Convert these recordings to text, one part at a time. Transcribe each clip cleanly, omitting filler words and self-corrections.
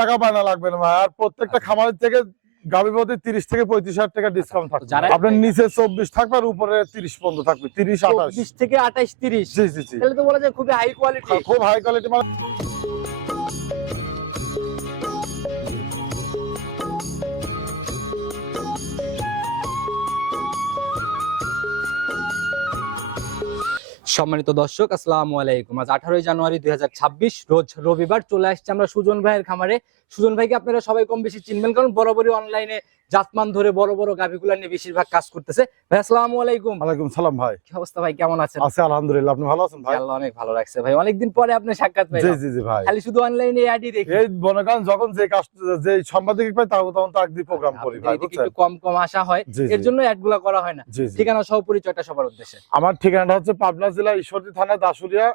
টাকা বায়না লাগবে না ভাই। আর প্রত্যেকটা খামারের থেকে গাভী প্রতি 30 থেকে 35,000 টাকা ডিসকাউন্ট থাকবে। আপনার নিচে 24 থাকবে আর উপরে 30 পর্যন্ত থাকবে। 30 28 20 থেকে 28 30। জি জি জি। তাহলে তো বলা যায় খুবই হাই কোয়ালিটি। খুব হাই কোয়ালিটি মানে সম্মানিত দর্শক, আসসালামু আলাইকুম। আজ 18 জানুয়ারি 2026 রোজ রবিবার চলে আসছে আমরা সুজন ভাইয়ের খামারে। সুজন ভাইকে আপনারা সবাই কম বেশি চিনবেন, কারণ বরাবরই অনলাইনে জাতমান ধরে বড় বড় গাভীগুলা নিয়ে বেশিরভাগ কাজ করতেছে। ভাই আসসালামু আলাইকুম। ওয়ালাইকুম সালাম ভাই। কি অবস্থা ভাই, কেমন আছেন? আছি আলহামদুলিল্লাহ। আপনি ভালো আছেন ভাই? আল্লাহ অনেক ভালো রাখছে ভাই, অনেকদিন পরে আপনি সাক্ষাৎ জি পাইলাম। জি জি ভাই। খালি শুধু অনলাইনে অ্যাডই দেখি। এই মনে করেন যখন যে কাজ যে সাংবাদিক পাই তখন তো একদিন প্রোগ্রাম করি ভাই, এদিকে বুঝছেন? একটু কম কম আসা হয়, জি, এর জি। জন্য অ্যাডগুলা করা হয় না। জি জি। ঠিকানা সহ পরিচয়টা সবার উদ্দেশ্যে। আমার ঠিকানাটা হচ্ছে পাবনা জেলা ঈশ্বরদী থানা দাসুরিয়া।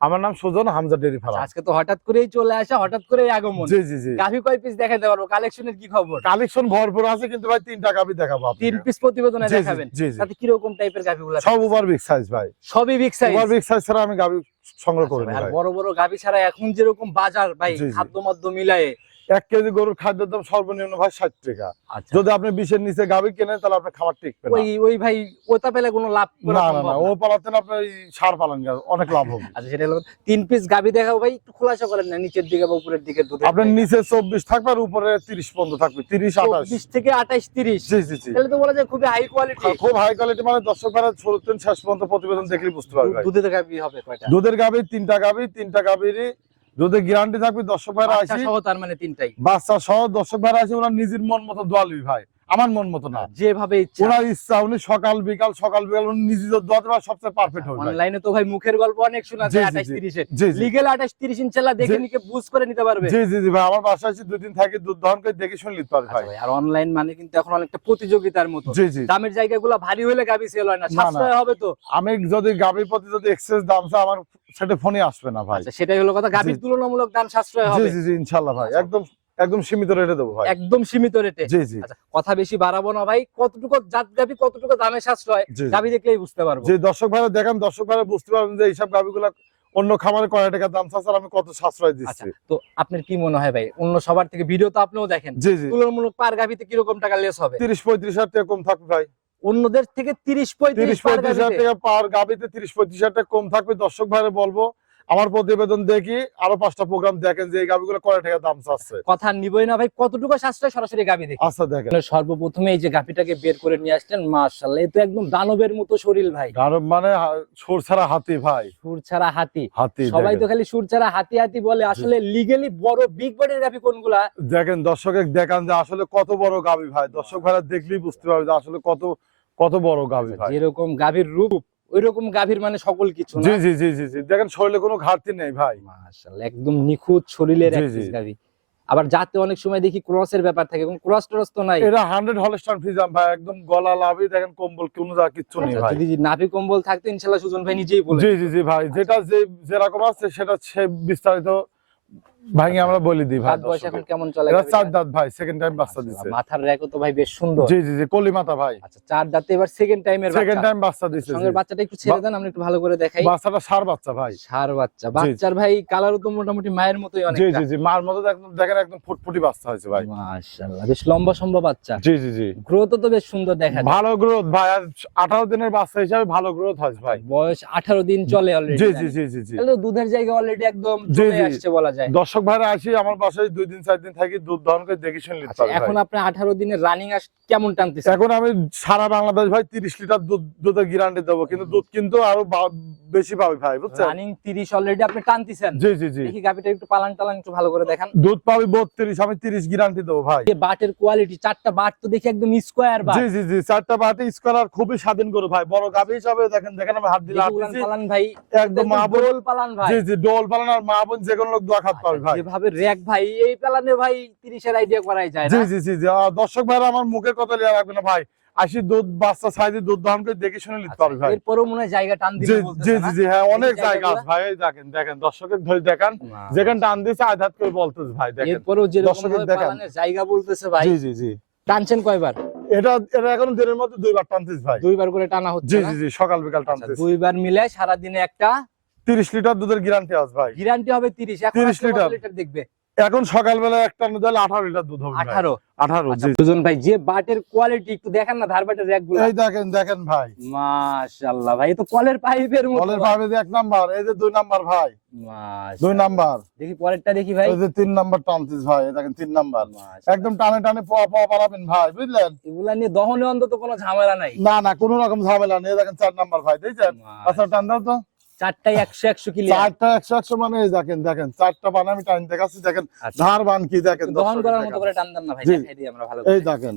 আমার নাম সুজন, হামজা ডেইরি ফার্ম। আজকে তো হঠাৎ করেই চলে আসা, হঠাৎ করেই আগমন। জি জি জি। গাভী কয় পিস দেখাতে পারবো? কালেকশনের কি খবর? কালেকশন ভরপুর আছে, কিন্তু ভাই 3টা গাভী দেখাবো আপনাকে। 3 পিস প্রতিবেদনে জি, জি, দেখাবেন। জি, জি। তাতে কি রকম টাইপের গাভীগুলো? সব ওভার বিগ সাইজ ভাই। সবই big size. Over big size ছাড়া আমি গাভী সংগ্রহ করি না আর ভাই। বড় বড় গাভী ছাড়া এখন যেরকম বাজার ভাই, জি, জি। খাদ্য মাদ্য মিলায়ে 1 কেজি গরুর খাদ্যের দাম সর্বনিম্ন ভাই 60 টাকা। আচ্ছা। যদি আপনি 20 এর নিচে গাভী কেনেন তাহলে আপনার খামার টিকবে না। ওই ভাই ওটা পেলে কোনো লাভ করা না না সম্ভব না, ও পালাতেন আপনার সার পালন অনেক লাভ হবে। আচ্ছা, সেটা হলো 3 পিস গাভী দেখাও ভাই, একটু খোলাসা করেন না, নিচের দিকে বা উপরের দিকে দুধের। আপনার নিচে 24 থাকবে আর উপরে 30 পর্যন্ত থাকবে। 30 28 20 থেকে 28 30। জি জি জি। তাহলে তো বলা যায় খুবই হাই কোয়ালিটি। খুব হাই কোয়ালিটি মানে দর্শকরা শুরুতেন শেষ পর্যন্ত প্রতিবেদন দেখলেই বুঝতে পারবে ভাই। দুধের গাভী হবে কয়টা? দুধের গাভী 3টা গাভী, 3টা গাভীরই দুধের গ্যারান্টি থাকবে। দর্শক ভাইরা বাচ্চা আসি সহ তার মানে 3টাই। বাচ্চা সহ দর্শক ভাইরা আসি, ওনার নিজের মন মতো দোয়ালবি ভাই, আমার মন মতো না। যেভাবে ইচ্ছা। ওনার ইচ্ছা, উনি সকাল বিকাল উনি নিজে দোয়াতে পারে, সবচেয়ে পারফেক্ট হবে ভাই। অনলাইনে তো ভাই মুখের গল্প অনেক শোনা জি, যায় জি, 28 জি। 30 এ। জি, জি। লিগ্যাল 28 30 ইনশাআল্লাহ দেখে জি। নিকে বুঝ করে নিতে পারবে। জি জি জি ভাই, আমার বাসায় এসে 2 দিন থাকি, দুধ দহন করে দেখে শুনে নিতে পারবে আচ্ছা ভাই। ভাই, আর অনলাইন মানে কিন্তু এখন অনেকটা প্রতিযোগিতার মতো। জি জি। দামের জায়গাগুলো ভারী হলে গাবি সেল হয় না, না, না। সাশ্রয় হবে তো। আমি যদি গাভীর প্রতি যদি এক্সেস দাম চাই, আমার সেটা ফোনে আসবে না ভাই। আচ্ছা, সেটাই হলো কথা, গাবির জি। তুলনামূলক দাম সাশ্রয় জি হবে। জি জি ইনশাআল্লাহ ভাই, একদম একদম সীমিত রেটে দেবো ভাই। একদম সীমিত রেটে। জি জি আচ্ছা, কথা বেশি বাড়াবো না ভাই, কতটুকু জাত গাবি কতটুকু দামে সাশ্রয় জি। গাবি দেখলেই বুঝতে পারবো। যে দর্শক ভাইরা দেখান, দর্শক ভাইরা বুঝতে পারবেন যে এইসব গাভীগুলা অন্য খামারে কয় টাকা দাম চাচ্ছে আর আমি কত সাশ্রয় আচ্ছা, দিচ্ছি। তো আপনার কি মনে হয় ভাই, অন্য সবার থেকে ভিডিও তো আপনিও দেখেন, জি জি। তুলনামূলক পার গাবিতে কি রকম টাকা লেস হবে? 30-35 হাজার টাকা কম থাকবে ভাই। অন্যদের থেকে 30 35 পার 30-35 হাজার গাবিতে। টাকা পার গাভীতে 30-35 হাজার টাকা কম থাকবে। দর্শক ভাইরা বলবো আমার প্রতিবেদন দেখি আরো 5টা প্রোগ্রাম দেখেন যে এই গাভীগুলো কয় টাকা দাম চাচ্ছে। কথা নিবই না ভাই, কতটুকু সাশ্রয় সরাসরি গাবি দেখি। আচ্ছা দেখেন। সর্বপ্রথমে এই যে গাভিটাকে বের করে নিয়ে আসছেন, মাশাআল্লাহ, এ তো একদম দানবের মতো শরীর ভাই। দানব মানে সুর ছাড়া হাতি ভাই। সুর ছাড়া হাতি। হাতি সবাই তো দেখেন। খালি সুর ছাড়া হাতি হাতি বলে, আসলে লিগ্যালি বড় বিগ বডির গাভি কোনগুলা? দেখেন দর্শকে দেখান যে আসলে কত বড় গাভী ভাই। দর্শক ভাইরা দেখলেই বুঝতে পারবে যে আসলে কত কত বড় গাভী ভাই। যেরকম গাভির রূপ ওইরকম গাভির মানে সকল কিছু জি না। জি জি জি জি। দেখেন শরীরে কোনো ঘাটতি নেই ভাই। মাশাআল্লাহ, একদম নিখুঁত শরীরের জি, এক জি। পিস গাভি। আবার যাতে অনেক সময় দেখি ক্রসের ব্যাপার থাকে, কোন ক্রস টরস তো নাই। এটা 100 হলস্টাইন ফ্রিজিয়ান ভাই, একদম গলা লাভি, দেখেন কম্বল কোনো যা কিচ্ছু নেই আচ্ছা, ভাই। যদি নাভি কম্বল থাকতো ইনশাআল্লাহ সুজন ভাই নিজেই বলে। জি জি জি ভাই, যেটা যেরকম আছে সেটা সে বিস্তারিত ভাঙি আমরা বলে দিই ভাই। দাঁত বয়স এখন কেমন চলে? এটা গাভীটা? 4 দাঁত ভাই, সেকেন্ড টাইম বাচ্চা দিছে। মাথার রেকও তো ভাই বেশ সুন্দর। জি জি জি, কলি মাথা ভাই। আচ্ছা, 4 দাঁতে এবার সেকেন্ড টাইমের সেকেন্ড টাইম বাচ্চা দিছে। সঙ্গে বাচ্চাটা একটু ছেড়ে দেন, আমরা একটু ভালো করে দেখাই। বাচ্চাটা ষাঁড় বাচ্চা ভাই। ষাঁড় বাচ্চা। বাচ্চার ভাই কালারও তো মোটামুটি মায়ের মতোই জি অনেকটা। জি জি, মার মতো একদম দেখেন একদম ফুটফুটি বাচ্চা হয়েছে ভাই। মাশাআল্লাহ, বেশ লম্বা সম্ভব বাচ্চা। জি জি জি। গ্রোথও তো বেশ সুন্দর দেখা যায়। ভালো গ্রোথ ভাই, আর 18 দিনের বাচ্চা হিসাবে ভালো গ্রোথ হয় ভাই। বয়স 18 দিন চলে অলরেডি। জি জি জি জি জি। তাহলে তো দুধের জায়গা অলরেডি একদম জি, চলে জি। আসছে বলা যায়। দর্শক ভাইরা আসি আমার বাসায় 2 দিন 4 দিন থাকি, দুধ দহন করে দেখে শুনে নিতে আচ্ছা, পারবে এখন ভাই। আপনি 18 দিনের রানিং কেমন টানতেছেন? এখন আমি সারা বাংলাদেশ ভাই 30 লিটার দুধের গ্যারান্টি দেবো, কিন্তু দুধ কিন্তু আরো বেশি পাবে ভাই, বুঝছেন? রানিং 30 অলরেডি আপনি টানতেছেন। জি জি জি। দেখি গাবিটা একটু পালান টালান একটু ভালো করে দেখান। দুধ পাবে 32, আমি 30 গ্যারান্টি দেবো ভাই। এই বাটের কোয়ালিটি, চারটা বাট তো দেখি একদম স্কয়ার বাট। জি জি জি, 4টা বাটি স্কয়ার খুবই স্বাধীন করে ভাই, বড় গাভী হিসাবে দেখেন দেখেন আমি হাত দিলে দেখি হাত উলান দিছি। পালান ভাই, একদম মা বোন। ডোল পালান ভাই। জি জি, ডোল পালন আর মা বোন যে কোনো লোক দোয়া খাত পাবে ভাই। যেভাবে র‍্যাক ভাই, এই পালানে ভাই 30 এর আইডিয়া করাই যায় জি না। জি জি জি। দর্শক ভাইরা আমার মুখের কথা লিয়া রাখবে না ভাই, আসি দুধ বাচ্চা সাইজে দুধ দহন করে দেখে শুনে নিতে পারবে ভাই। এরপরও মনে হয় জায়গা টান জি দিবে জি বলতেছে জি না? জি, হ্যাঁ অনেক এই জায়গা আছে ভাই। এই দেখেন দেখেন দর্শকের ধরে দেখান, যেখানে টান দিয়েছে আধাত করে বলতেছে ভাই, দেখেন এরপরও যেরকম দর্শকের ভাবে দেখান। পালানের জায়গা বলতেছে ভাই। জি জি জি। টানছেন কয়বার? এটা এখন দিনের মধ্যে 2 বার টানতেছে ভাই। 2 বার করে টানা হচ্ছে জি না? জি জি, সকাল বিকাল আচ্ছা, টানতেছে। 2 বার মিলে সারা দিনে একটা 30 লিটার দুধের গ্যারান্টি আছে ভাই। গ্যারান্টি হবে 30। এখন 30 আজকে কত লিটার। লিটার দেখবে? এখন সকালবেলা একটা দিলে 18 লিটার দুধ হবে 18 18 আচ্ছা সুজন ভাই যে বাটের কোয়ালিটি একটু দেখেন না, ধার বাটের র্যাকগুলো এই দেখেন দেখেন ভাই, মাশাআল্লাহ ভাই, এ তো কলের পাইপের মতো। কলের পাইপে যে 1 নাম্বার, এই যে 2 নাম্বার ভাই, 2 মাশাআল্লাহ। নাম্বার, দেখি পরেরটা দেখি ভাই, এই যে 3 নাম্বার টানতিস ভাই, এই দেখেন 3 নাম্বার, মাশাআল্লাহ। একদম টানে টানে পোয়া পোয়া পালাবেন ভাই, বুঝলেন? এগুলা নিয়ে দহনে অন্তত কোনো ঝামেলা নাই। না না কোনো রকম ঝামেলা নেই। এই দেখেন 4 নাম্বার ভাই, দেখছেন? আচ্ছা টান দাও তো, চারটাই 100 ক্লিয়ার। চারটা 100 মানে এই দেখেন দেখেন চারটা বান আমি টাইম দেখাচ্ছি, দেখেন আচ্ছা। ধার বান কি দেখেন, দহন করার দর্শক মতো করে টান দেন না ভাই, জি। দেখাই দিই আমরা ভালো এই করে। দেখেন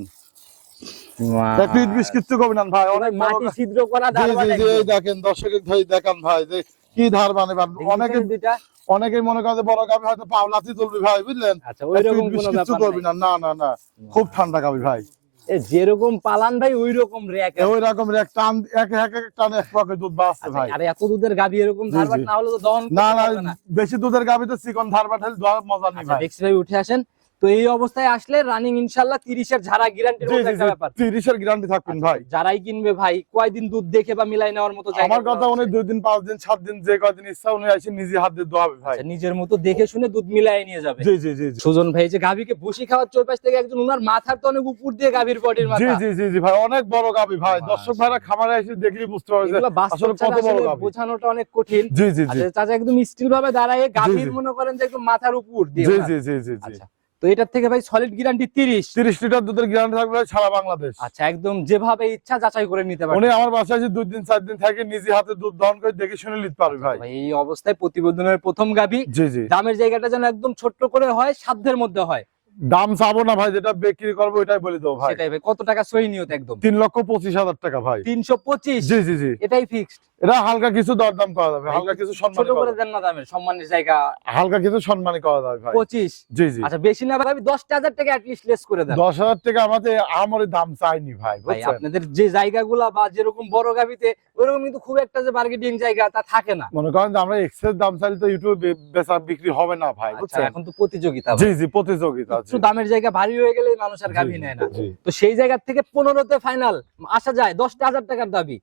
মাশাআল্লাহ। একটু ইট কিচ্ছু করবেন না ভাই, অনেক বড় মাটি ছিদ্র করা জি ধার জি বাট জি, এই দেখেন দর্শক ভাই দেখান ভাই যে কি ধার বানে অনেকে দুইটা। অনেকেই মনে করে যে বড় গাবি হয়তো পাওলাতি তুলবি ভাই, বুঝলেন? আচ্ছা ওইরকম একটু কোনো কিচ্ছু ব্যাপার করবি নাই। না, না না না, খুব ঠান্ডা গাবি ভাই, এ যেরকম পালান ভাই ওইরকম র্যাক। ওই রকম এক টান এক এক এক টানে এক পকেট দুধ বাঁচছে ভাই। আরে এত দুধের গাবি এরকম জি, ধার বাট জি। না হলে তো দহন করতে না না পারবে না। বেশি দুধের গাবি তো চিকন ধার বাঠালে দেওয়ার মজা নেই আচ্ছা ভাই। দেখছি ভাই উঠে আসেন। তো এই অবস্থায় আসলে রানিং ইনশাআল্লাহ 30 এর ঝাড়া গ্যারান্টির জি মতো জি একটা জি, ব্যাপার। 30 এর গ্যারান্টি থাকবেন ভাই। যারাই কিনবে ভাই কয়দিন দুধ দেখে বা মিলাই নেওয়ার মতো জায়গা আমার কথা উনি 2 দিন 5 দিন 7 দিন যে কয়দিন ইচ্ছা উনি এসে নিজে হাত দিয়ে দোয়াবে ভাই। নিজের মতো দেখে শুনে দুধ মিলাই নিয়ে যাবে। জি জি জি জি সুজন ভাই যে গাভীকে ভুসি খাওয়ার চৌপাশ থেকে একজন উনার মাথার তো অনেক উপর দিয়ে গাভীর বডির জি মাথা। জি জি জি ভাই, অনেক বড় গাবি ভাই। মাশাআল্লাহ। দর্শক ভাইরা খামারে এসে দেখলেই বুঝতে পারবে যে এগুলো বাস্তব আসলে কত ছাড়া বড় আসলে গাবি। বোঝানোটা অনেক কঠিন। জি জি জি আচ্ছা চাচা একদম স্টিল ভাবে দাঁড়ায় গাভীর জি। মনে করেন যে একদম মাথার উপর দিয়ে জি ওনার। জি জি জি জি। আচ্ছা তো এটার থেকে ভাই সলিড গ্যারান্টি 30। 30 লিটার দুধের গ্যারান্টি থাকবে ভাই সারা বাংলাদেশ। আচ্ছা একদম যেভাবে ইচ্ছা যাচাই করে নিতে পারবেন। উনি আমার বাসায় এসে 2 দিন 4 দিন থেকে নিজে হাতে দুধ দহন করে দেখে শুনে নিতে পারবে ভাই। ভাই এই অবস্থায় প্রতিবেদনের প্রথম গাভী, জি জি, দামের জায়গাটা যেন একদম ছোট্ট করে হয়, সাধ্যের মধ্যে হয়। দাম চাবো না ভাই, যেটা বিক্রি করবো ওইটাই বলে দেবো ভাই। সেটাই ভাই, কত টাকা সই নিয়ত একদম? 3,25,000 টাকা ভাই। 325। জি জি জি, এটাই ফিক্সড। এটা হালকা কিছু দরদাম করা যাবে, হালকা কিছু ছোট সম্মানী করা করে যাবে, দেন না দামের, সম্মানের জায়গা হালকা কিছু সম্মানী করা যাবে ভাই। 25। জি জি, আচ্ছা বেশি না ভাই, 10,000 টাকা অ্যাটলিস্ট লেস করে দেন। 10,000 টাকা আমাদের আমার দাম চাইনি ভাই, ভাই বুঝছেন? আপনাদের যে জায়গাগুলা বা যেরকম বড় গাবিতে ওইরকম কিন্তু খুব একটা যে বার্গেনিং জায়গা তা থাকে না। মনে করেন যে আমরা এক্সেস দাম চাইলে তো ইউটিউবে বেচা বিক্রি হবে না ভাই, আচ্ছা বুঝছেন? এখন তো প্রতিযোগিতা ভাই। জি জি, প্রতিযোগিতা আছে। একটু দামের জায়গা ভারী হয়ে গেলেই মানুষ আর গাভী জি, নেয় না। জি। তো সেই জায়গা থেকে 15তে ফাইনাল আসা যায়, 10,000 টাকার দাবি।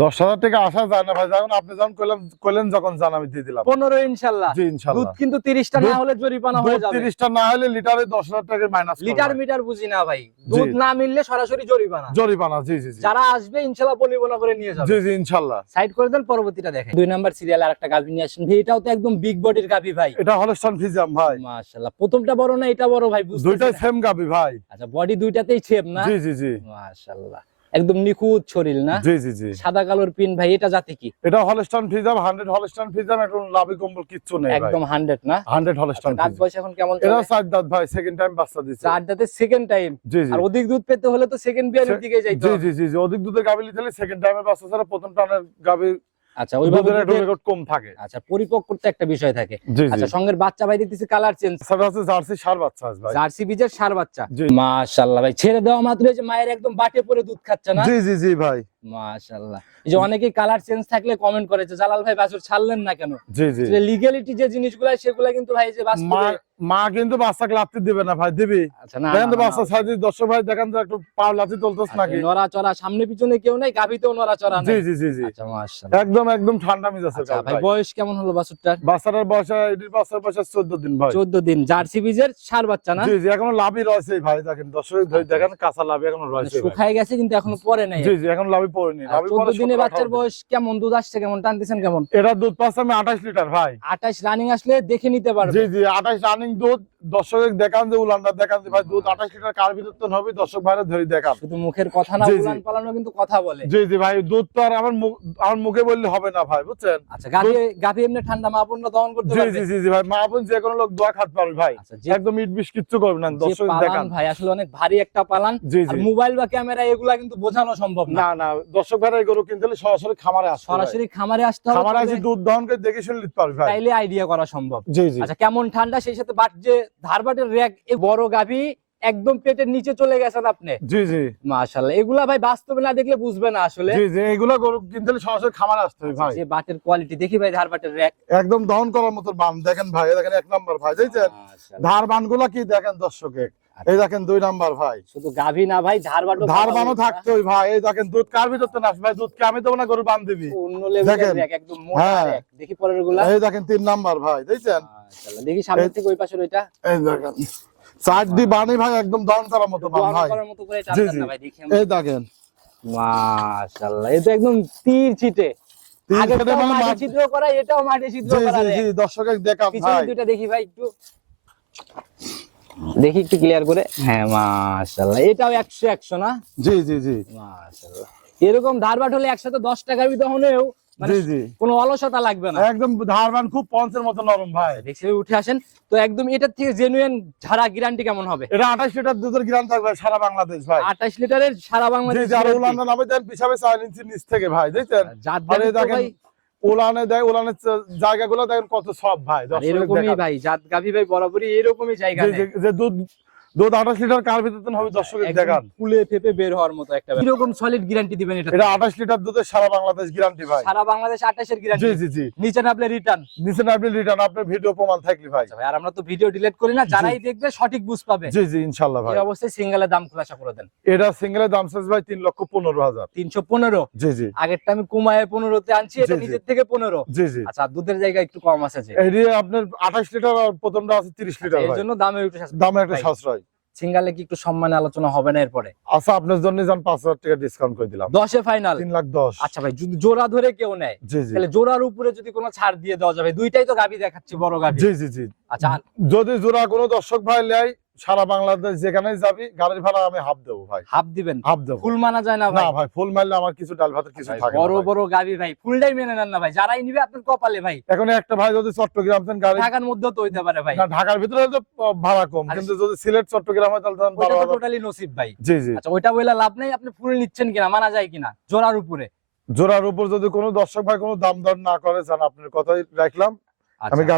10,000 টাকা আসা যায় না ভাই, যখন আপনি যখন কইলেন যখন জান আমি দিয়ে দিলাম। 15 ইনশাআল্লাহ। জি দুধ ইনশাআল্লাহ। কিন্তু 30টা না দুধ- হলে জরিমানা হয়ে দুধ যাবে। 30টা না হলে লিটারে 10,000 টাকা মাইনাস লিটার মিটার বুঝি না ভাই, দুধ না মিললে সরাসরি জরিমানা। জরিমানা। জি জি জি, যারা আসবে ইনশাআল্লাহ বলিবনা করে নিয়ে যাবে। জি জি ইনশাআল্লাহ। সাইড করে দেন, পরবর্তীটা দেখেন। 2 নাম্বার সিরিয়াল আরেকটা গাভী নিয়ে আসেন ভাই, এটাও তো একদম বিগ বডির গাভী ভাই। এটা হলস্টাইন ফ্রিজিয়ান ভাই, মাশাআল্লাহ, প্রথমটা বড় না এটা বড় ভাই? বুঝতেছি দুইটাই না। সেম গাবি ভাই। আচ্ছা বডি দুইটাতেই ছেপ না? জি জি জি, মাশাআল্লাহ একদম নিখুঁত শরীর না? জি জি জি, সাদা কালোর পিন ভাই, এটা জাতি কি? এটা হলস্টাইন ফ্রিজিয়ান 100 হলস্টাইন ফ্রিজিয়ান, এখন লাভি কম্বল কিচ্ছু নেই ভাই, একদম 100 না? 100 হলস্টাইন দাঁত ফ্রিজিয়ান। বয়স এখন কেমন এটা চলে? 4 দাঁত ভাই, সেকেন্ড টাইম বাচ্চা দিছে। 4 দাঁতে সেকেন্ড টাইম। জি জি আর অধিক দুধ পেতে হলে তো সেকেন্ড বিয়ারের দিকে যাইতে জি হবে। জি জি জি, অধিক দুধের গাবি নিতে হলে সেকেন্ড টাইমের বাচ্চা ছাড়া প্রথম টানের গাবি আচ্ছা ওইভাবে দুধের একটু দুধের- রেকর্ড কম থাকে। আচ্ছা পরিপক্কতা একটা বিষয় থাকে। জি জি, আচ্ছা সঙ্গের বাচ্চা ভাই দেখতেছি কালার চেঞ্জ, সেটা হচ্ছে জার্সি সার বাচ্চা আছে ভাই। জার্সি বীজের ষাঁড় বাচ্চা। জি। মাশাআল্লাহ ভাই, ছেড়ে দেওয়া মাত্রই যে মায়ের একদম বাটে পড়ে দুধ খাচ্ছে না? জি জি জি ভাই, মাশাআল্লাহ। এই যে অনেকেই কালার চেঞ্জ থাকলে কমেন্ট করেছে জালাল ভাই বাছুর ছাড়লেন না কেন? জি জি। লিগ্যালিটি যে জিনিসগুলো সেগুলো কিন্তু ভাই যে বাস্তবে মা কিন্তু বাচ্চাকে লাথি দিবে না ভাই, দিবি? আচ্ছা না দেখেন তো বাচ্চা সাইজ দর্শক ভাই, দেখেন তো একটু পাও লাথি তুলতেছ নাকি? নড়াচড়া সামনে পিছনে কেউ নাই, গাভীতেও নড়াচড়া জি নাই। জি জি জি, আচ্ছা মাশাআল্লাহ। একদম একদম ঠান্ডা মেজাজ আছে আচ্ছা ভাই ভাই। বয়স কেমন হলো বাছুরটার? বাচ্চাটার বয়স এটির বাচ্চার বয়স 14 দিন ভাই। 14 দিন, জার্সি বীজের ষাঁড় বাচ্চা না? জি জি, এখনো লাভই রয়েছে ভাই, দেখেন দর্শক ধরে দেখেন কাঁচা লাভই এখনো রয়েছে ভাই। শুকায় গেছে কিন্তু এখনো পরে নাই। জি জি, এখন লাভই পড়েনি। লাভই 14 পরে দিনে 17, বাচ্চার 18 বয়স কেমন, দুধ আসছে কেমন, টানতেছেন কেমন? এটা দুধ পাচ্ছে আমি 28 লিটার ভাই। 28 রানিং আসলে দেখে নিতে পারবে। জি জি, 28 রানিং দুধ। দর্শক দেখান যে উলানটা দেখান যে ভাই দুধ 28 লিটার কার ভিতর তো হবে, দর্শক ভাইরা ধরে দেখান। শুধু মুখের কথা না, জি, জি। উলান পালানো কিন্তু কথা বলে। জি জি ভাই, দুধ তো আর আমার মুখে বললে হবে না ভাই, বুঝছেন? আচ্ছা গাভী এমনি ঠান্ডা মা বোনরা দহন করতে জি পারবে? জি জি জি ভাই, মা বোন যে কোনো লোক দোয়া খাতে পারবে ভাই, আচ্ছা একদম ইট বিশ কিচ্ছু করবে না। যে দর্শক পালান দেখান। ভাই আসলে অনেক ভারী একটা পালান। জি আর জি, মোবাইল বা ক্যামেরা এগুলা কিন্তু বোঝানো সম্ভব না। না না, দর্শক ভাইরা এই গরু কিনতে হলে সরাসরি খামারে আসতে হবে। সরাসরি খামারে আসতে হবে, খামারে তবে এসে দুধ দহন করে দেখে শুনে নিতে পারবে ভাই। তাইলে আইডিয়া করা সম্ভব। জি জি, আচ্ছা কেমন ঠান্ডা, সেই সাথে বাট যে ধারবাটের র্যাক, এই বড় গাভী একদম পেটের নিচে চলে গেছেন আপনি। জি জি মাশাআল্লাহ, এগুলা ভাই বাস্তবে না দেখলে বুঝবে না আসলে। জি জি এগুলা গরু কিনতে হলে সরাসরি খামারে আসতে হবে ভাই। যে বাটের কোয়ালিটি দেখি ভাই, ধার বাটের র‍্যাক একদম দহন করার মতো বান দেখেন ভাই, এই দেখেন 1 নাম্বার ভাই, দেখছেন ধার বানগুলা কি দেখেন দর্শকে, এই দেখেন 2 নাম্বার ভাই। শুধু গাভী না ভাই, ধার বাটও ধার বানও থাকতোই ভাই, এই দেখেন দুধ কার ভিতর তো না ভাই, দুধ কি আমি দেব না গরু বান দিবি, অন্য লেভেলের র‍্যাক, একদম মোটা হ্যাঁ। র‍্যাক। দেখি পরের গুলা, এই দেখেন 3 নাম্বার ভাই, দেখছেন মাশাআল্লাহ। দেখি সামনে থেকে ওই পাশের ওইটা, এই দেখেন চারটি বানি ভাই, একদম দহন করার মতো বান দোয়ানো ভাই। করার মতো করে জি টানতেন জি না ভাই, দেখি এই দেখেন মাশাআল্লাহ, এই তো একদম তীর ছিটে। তিন আগেরটাও ফেটে মানে মাটি ছিদ্র করা, এটাও মাটি ছিদ্র জি করা জি জি র‍্যাক। দর্শকের দেখাম পিছনে ভাই। দুইটা দেখি ভাই একটু, দেখি একটু ক্লিয়ার করে। হ্যাঁ মাশাআল্লাহ, এটাও 100 100 না? জি জি জি মাশাআল্লাহ, এরকম ধারবাট হলে একসাথে 10 টাকার বিদহনেও মানে জি জি কোনো অলসতা লাগবে না। একদম ধারবান খুব পঞ্চের মতো নরম ভাই। দেখছি উঠে আসেন তো, একদম এটার থেকে জেনুইন ঝাড়া গ্যারান্টি কেমন হবে? এটা 28 লিটার দুধের গ্রাম থাকবে সারা বাংলাদেশ ভাই। 28 লিটারের সারা জি বাংলাদেশ জি আর উলানটা নামে দেন পিছাবে 4 ইঞ্চি নিচ থেকে ভাই, দেখছেন জাত আরে গাভী তো দেখেন ভাই, উলানে দেয়, উলানের জায়গাগুলো দেখেন কত সব ভাই, আর দর্শকের এরকমই দেখান। ভাই জাত গাভী ভাই বরাবরই এরকমই জায়গা জি, নেয়। যে দুধ 28 লিটার কার ভিতর হবে দর্শকের একদম দেখান। ফুলে ফেপে বের হওয়ার মতো একটা ব্যাপার। এরকম সলিড গ্যারান্টি দিবেন এটা? এটা 28 লিটার দুধের সারা বাংলাদেশ গ্যারান্টি ভাই। সারা বাংলাদেশ 28 এর জি গ্যারান্টি। জি জি নিচে নামলে রিটার্ন। নিচে আপনি রিটার্ন, আপনার ভিডিও প্রমাণ থাকলে ভাই। ভাই আর আমরা তো ভিডিও ডিলিট করি না, যারাই দেখবে সঠিক বুঝ পাবে। জি জি ইনশাআল্লাহ ভাই। এই অবস্থায় সিঙ্গেলের দাম খোলাসা করে দেন। এটা সিঙ্গেলের দাম চাইছে ভাই 3,15,000। 315। জি জি আগেরটা আমি কুমায়ে 15 তে আনছি, এটা জি, জি। নিজের থেকে 15। জি জি আচ্ছা, দুধের জায়গা একটু কম আছে যে, এই আপনার 28 লিটার আর প্রথমটা আছে 30 লিটার এর ভাই। জন্য দামে একটু দামে একটা ভাই। সাশ্রয়। সিঙ্গেলে কি একটু সম্মানে আলোচনা হবে না এরপরে? আচ্ছা আপনার জন্য যান 5,000 টাকা ডিসকাউন্ট করে দিলাম। 10 এ ফাইনাল। 3,10,000। আচ্ছা ভাই, যদি জোড়া ধরে কেউ নেয় জি জি তাহলে জোড়ার উপরে যদি কোনো ছাড় দিয়ে দেওয়া যাবে? দুইটাই তো গাভী দেখাচ্ছি, বড় গাভী। জি জি জি আচ্ছা, যদি জোড়া কোনো দর্শক ভাই নেয় সারা বাংলাদেশ যেখানেই যাবি গাড়ির ভাড়া আমি হাফ দেবো ভাই, হাফ দিবেন? হাফ দেবো। ফুল মানা যায় না না ভাই? ভাই ফুল মারলে আমার কিছু ডাল ভাতের কিছু ভাই, থাকে না বড় ভাই। বড় গাভী ভাই, ফুলটাই মেনে নেন না ভাই, যারাই নিবে আপনার কপালে ভাই। এখন একটা ভাই যদি চট্টগ্রাম দেন গাড়ি, ঢাকার মধ্যেও তো হইতে পারে ভাই, না ঢাকার ভিতরে তো ভাড়া কম, আরে কিন্তু যদি সিলেট চট্টগ্রাম হয় তাহলে তখন ওইটা তো 12,000। টোটালি নসিব ভাই। জি জি আচ্ছা, ওইটা বইলা লাভ নাই, আপনি ফুল নিচ্ছেন কিনা, মানা যায় কিনা জোড়ার উপরে? জোড়ার উপর যদি কোনো দর্শক ভাই কোনো দাম দর না করে, জান আপনার কথাই রাখলাম, আমি আচ্ছা,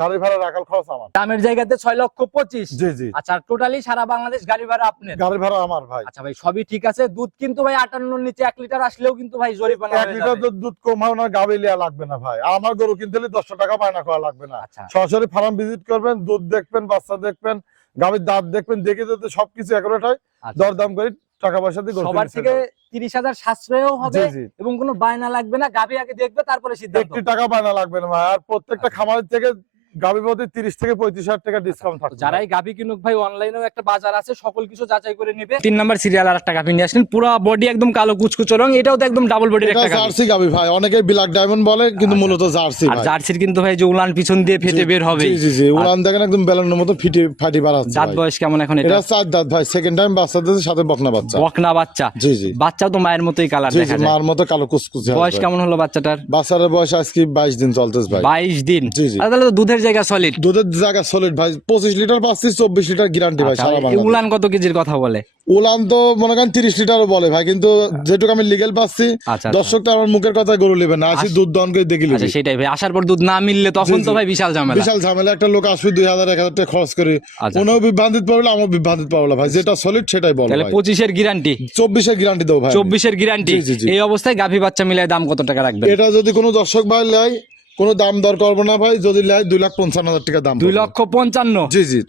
গাড়ি ভাড়া রাখার খরচ আমার। দামের জায়গাতে 6,25,000। জি জি আচ্ছা, টোটালি সারা বাংলাদেশ গাড়ি ভাড়া আপনার? গাড়ি ভাড়া আমার ভাই। আচ্ছা ভাই, সবই ঠিক আছে। দুধ কিন্তু ভাই 58 এর নিচে 1 লিটার আসলেও কিন্তু ভাই জরিমানা 1 হয়ে লিটার যাবে। দুধ কম হয় না, গাবি লিয়া লাগবে না ভাই। আর আমার গরু কিনতে হলে 100 টাকা বায়না করা লাগবে না। আচ্ছা, সরাসরি ফার্ম ভিজিট করবেন, দুধ দেখবেন, বাচ্চা দেখবেন, গাবির দাঁত দেখবেন, দেখে যদি সবকিছু একটাই আচ্ছা। দরদাম করে টাকা পয়সা দিয়ে গরু সবার কিনে থেকে ফেলবেন। 30,000 সাশ্রয়ও হবে জি জি এবং কোনো বায়না লাগবে না, গাভী আগে দেখবে তারপরে সিদ্ধান্ত। 1 টাকা বায়না লাগবে না ভাই। আর প্রত্যেকটা খামারের থেকে গাবি প্রতি 30 থেকে 35,000 টাকা ডিসকাউন্ট থাকবে। যারাই গাভী কিনুক ভাই, অনলাইনেও একটা বাজার আছে, সকল কিছু যাচাই করে নেবে। 3 নাম্বার সিরিয়াল আর একটা গাভী নিয়ে আসলেন, পুরো বডি একদম কালো কুচকুচো রং, এটাও তো একদম ডাবল বডির এটা একটা গাভী। জার্সি গাবি ভাই, অনেকে ব্ল্যাক ডায়মন্ড বলে কিন্তু আচ্ছা, মূলত জার্সি আর ভাই। জার্সির কিন্তু ভাই যে উলান পিছন দিয়ে ফেটে বের হবে। জি জি জি উলান দেখেন একদম বেলুনের মতো ফাটি বাড়াচ্ছে দাঁত ভাই। বয়স কেমন এখন এটা? এটা 4 দাঁত ভাই, সেকেন্ড টাইম বাচ্চা দিয়েছে, সাথে বকনা বাচ্চা। বকনা বাচ্চা? জি জি বাচ্চাও তো মায়ের মতোই কালার জি জি দেখা যায়। মার মতো কালো কুচকুচে। বয়স কেমন হলো বাচ্চাটার? বাচ্চার বয়স আজকে 22 দিন চলতেছে ভাই। 22 দিন? জি জি আর তাহলে তো দুধের জায়গা সলিড। দুধের জায়গা সলিড ভাই, 25 লিটার পাচ্ছি, 24 লিটার গ্যারান্টি ভাই সারা বাংলাদেশ। উলান কত কেজির কথা বলে? উলান তো মনে করেন 30 লিটারও বলে ভাই, কিন্তু যেটুকু আমি লিগেল পাচ্ছি, আচ্ছা, দর্শক তো আমার মুখের কথা গরু নেবে না, আসি দুধ দহন করে দেখি আচ্ছা, সেটাই ভাই, আসার পর দুধ না মিললে তখন জি, তো জি। ভাই বিশাল ঝামেলা। বিশাল ঝামেলা, একটা লোক আসবে 2,000-1,000 টাকা খরচ করে, আচ্ছা, উনিও বিভ্রান্তিত পারবে, আমার বিভ্রান্তিত পারবে ভাই, যেটা সলিড সেটাই বলো তাহলে ভাই। 25 এর গ্যারান্টি? 24 এর গ্যারান্টি দেবো ভাই। 24 এর গ্যারান্টি? জি, জি, জি। এই অবস্থায় গাভী বাচ্চা মিলায় দাম কত টাকা রাখবেন? এটা যদি কোনো দর্শক ভাই লেয়, কোনো দাম দর করবো না ভাই, যদি লেয় 2,55,000 টাকা দাম। 2,55,000? জি জি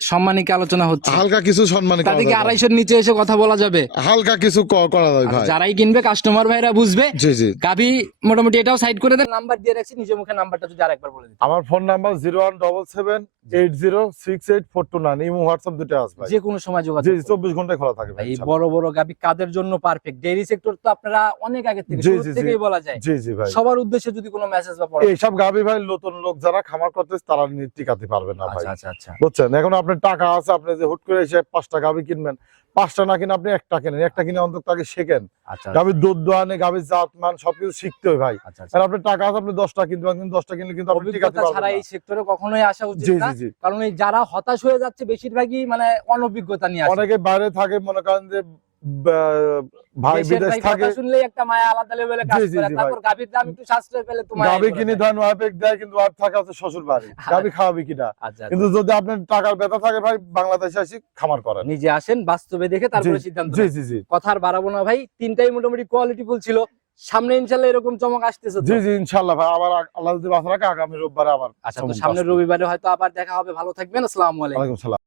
সম্মানিক আলোচনা হচ্ছে, হালকা কিছু সম্মান তাতে কি 250 নিচে এসে কথা বলা যাবে? হালকা কিছু করা যায় ভাই। যারাই কিনবে কাস্টমার ভাইরা বুঝবে। জি জি গাভী মোটামুটি এটাও সাইড করে দেন। নাম্বার দিয়ে রাখছি, নিজের মুখে নাম্বারটা যদি আরেকবার বলে দিন। আমার ফোন নাম্বার 01778068429, ইমো হোয়াটসঅ্যাপ দুটো আছে ভাই। যে কোনো সময় জি যোগাযোগ করুন। 24 ঘন্টায় খোলা থাকে ভাই এই ইনশাআল্লাহ। বড় বড় গাভী কাদের জন্য পারফেক্ট? ডেইরি সেক্টর তো আপনারা অনেক আগে থেকে, জি, শুরু জি, জি। থেকেই বলা যায়। জি জি ভাই, সবার উদ্দেশ্যে যদি কোনো মেসেজ বা পরামর্শ। এইসব গাভী ভাই নতুন লোক যারা খামার করতেছে তারা টিকাতে পারবে না ভাই, আচ্ছা আচ্ছা আচ্ছা বুঝছেন? এখন আপনার টাকা আছে, আপনি যে হুট করে এসে 5টা গাভী কিনবেন, 5টা না কিনে আপনি একটা কিনেন, একটা কিনে অন্তত আগে শেখেন। আচ্ছা গাভীর দুধ দোয়ানে, গাভীর জাত মান সবকিছু শিখতে হয় ভাই। আচ্ছা আর আপনার টাকা আছে, আপনি 10টা কিনতে পারেন, কিন্তু 10টা কিনলে কিন্তু আপনি টিকাতে অভিজ্ঞতা পারবেন ছাড়া না। এই সেক্টরে কখনোই আসা উচিত জি না, জি জি কারণ এই যারা হতাশ হয়ে যাচ্ছে বেশিরভাগই মানে অনভিজ্ঞতা নিয়ে আসে। অনেকে বাইরে থাকে, মনে করেন যে ভাই দেশের বিদেশ ভাই থাকে, কথা শুনলেই একটা মায়া আলাদা লেভেলে কাজ জি, জি, করে। জি, তারপর গাভীর দাম একটু সাশ্রয় পেলে তো মায়া গাবি করে কিনে দেয়। ধরেন ওয়াইফ দেয়, কিন্তু ওয়াইফ থাকে হচ্ছে শ্বশুর বাড়ি, গাবি খাওয়াবি কিনা। আচ্ছা, কিন্তু যদি আপনার টাকার ব্যথা থাকে ভাই, বাংলাদেশে আসি খামার করেন। নিজে আসেন, বাস্তবে দেখে তারপরে সিদ্ধান্ত জি নেন। জি জি কথা আর বাড়াবো না ভাই, তিনটাই মোটামুটি কোয়ালিটিফুল ছিল। সামনে ইনশাআল্লাহ এরকম চমক আসতেছে জি তো। জি ইনশাআল্লাহ ভাই, আবার আল্লাহ যদি বাঁচা রাখে আগামী রোববারে আবার আচ্ছা, তো চমক সামনের আসবে। রবিবারে হয়তো আবার দেখা হবে। ভালো থাকবেন, আসসালামু আলাইকুম। ওয়ালাইকুম সালাম।